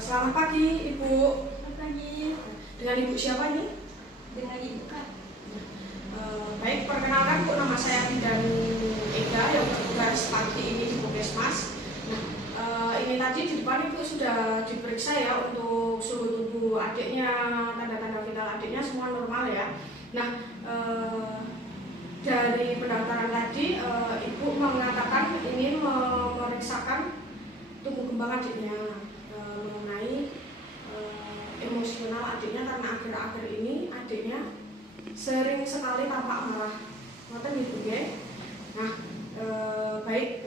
Selamat pagi, Ibu. Selamat pagi. Dengan Ibu siapa ini? Dengan Ibu Kak. Baik, perkenalkan Bu, nama saya Bidan Ega yang bertugas pagi ini di Puskesmas. Nah, ini tadi di depan Ibu sudah diperiksa ya untuk suhu tubuh adiknya, tanda-tanda vital adiknya semua normal ya. Nah, dari pendaftaran tadi Ibu mengatakan ingin memeriksakan tumbuh kembang adiknya, mengenai emosional adiknya karena akhir-akhir ini adiknya sering sekali tampak marah. Ngoten gitu ya. Nah, baik,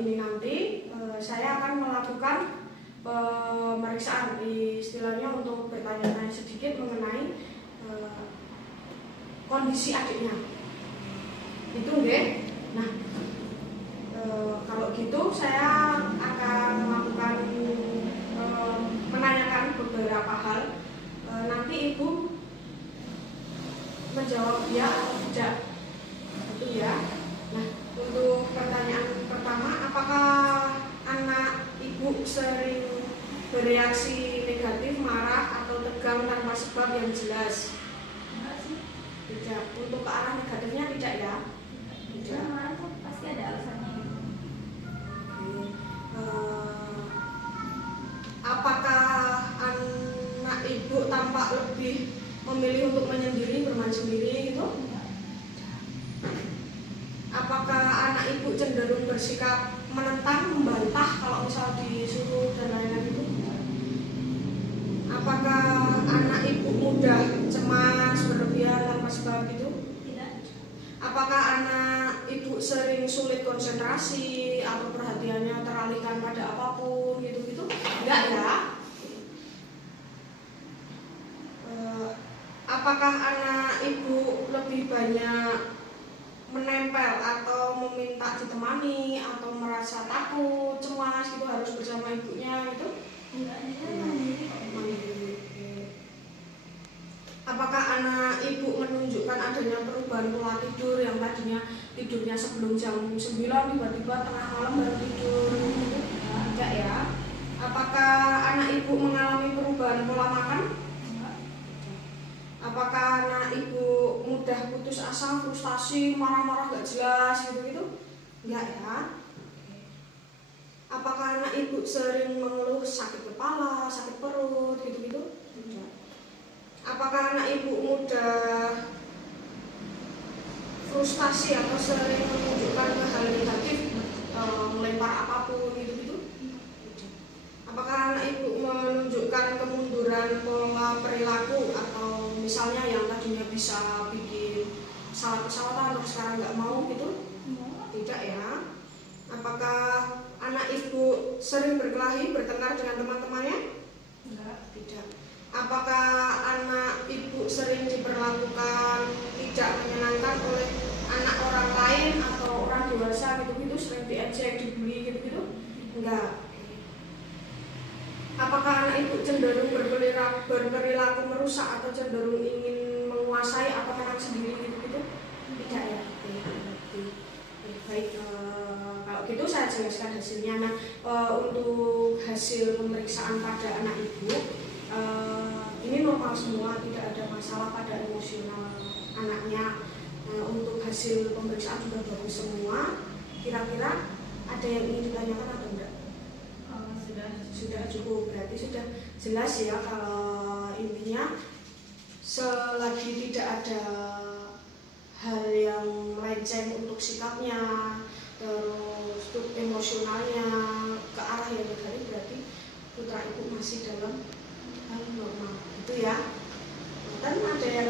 ini nanti saya akan melakukan pemeriksaan, istilahnya untuk bertanya-tanya sedikit mengenai kondisi adiknya. Itu nggih. Nah, kalau gitu saya akan melakukan menanyakan beberapa hal. Nanti Ibu menjawab ya atau tidak, itu ya. Nah, untuk pertanyaan pertama, apakah anak Ibu sering bereaksi negatif, marah atau tegang tanpa sebab yang jelas? Enggak sih. Tidak. Untuk ke arah negatifnya tidak ya? Tidak. Marah tuh pasti ada alasannya. Apakah anak Ibu tampak lebih memilih untuk menyendiri, bermain sendiri gitu? Apakah anak Ibu cenderung bersikap menentang, membantah kalau misal disuruh dan lain-lain itu? Apakah anak Ibu mudah cemas, berlebihan tanpa sebab gitu? Tidak. Apakah anak Ibu sering sulit konsentrasi atau perhatiannya teralihkan pada apapun gitu-gitu? Enggak ya? Apakah anak Ibu lebih banyak menempel atau meminta ditemani atau merasa takut, cemas gitu harus bersama ibunya gitu? Enggak, dia mandiri kok. Mandiri. Apakah anak Ibu menunjukkan adanya perubahan pola tidur yang tadinya tidurnya sebelum jam 9 tiba-tiba tengah malam baru tidur gitu? Enggak ya. Apakah anak Ibu mengalami perubahan pola makan? Enggak. Apakah anak Ibu mudah putus asa, frustasi, marah-marah gak jelas gitu-gitu? Enggak ya. Apakah anak Ibu sering mengeluh sakit kepala, sakit perut gitu-gitu? Tidak. Apakah anak Ibu mudah frustasi atau sering menunjukkan hal negatif, melempar apapun gitu-gitu? Apakah anak Ibu menunjukkan kemunduran pola perilaku atau misalnya yang tadinya bisa bikin salah pesawatan terus sekarang nggak mau gitu? Tidak ya. Apakah anak Ibu sering berkelahi, bertengkar dengan teman-temannya? Enggak. Tidak. Apakah anak Ibu sering diperlakukan tidak menyenangkan oleh anak orang lain atau orang dewasa gitu-gitu, sering diejek, dibully gitu-gitu? Enggak. Apakah anak Ibu cenderung berperilaku merusak atau cenderung ingin menguasai atau menang sendiri gitu-gitu? Tidak ya. Baik, kalau gitu saya jelaskan hasilnya. Nah, untuk hasil pemeriksaan pada anak Ibu ini normal semua, tidak ada masalah pada emosional anaknya. Untuk hasil pemeriksaan juga bagus semua. Kira-kira ada yang ingin ditanyakan atau enggak? Sudah cukup, berarti sudah jelas ya kalau intinya selagi tidak ada hal yang melenceng untuk sikapnya, terus untuk emosionalnya ke arah yang negatif, berarti putra Ibu masih dalam hal normal, itu ya. Dan ada yang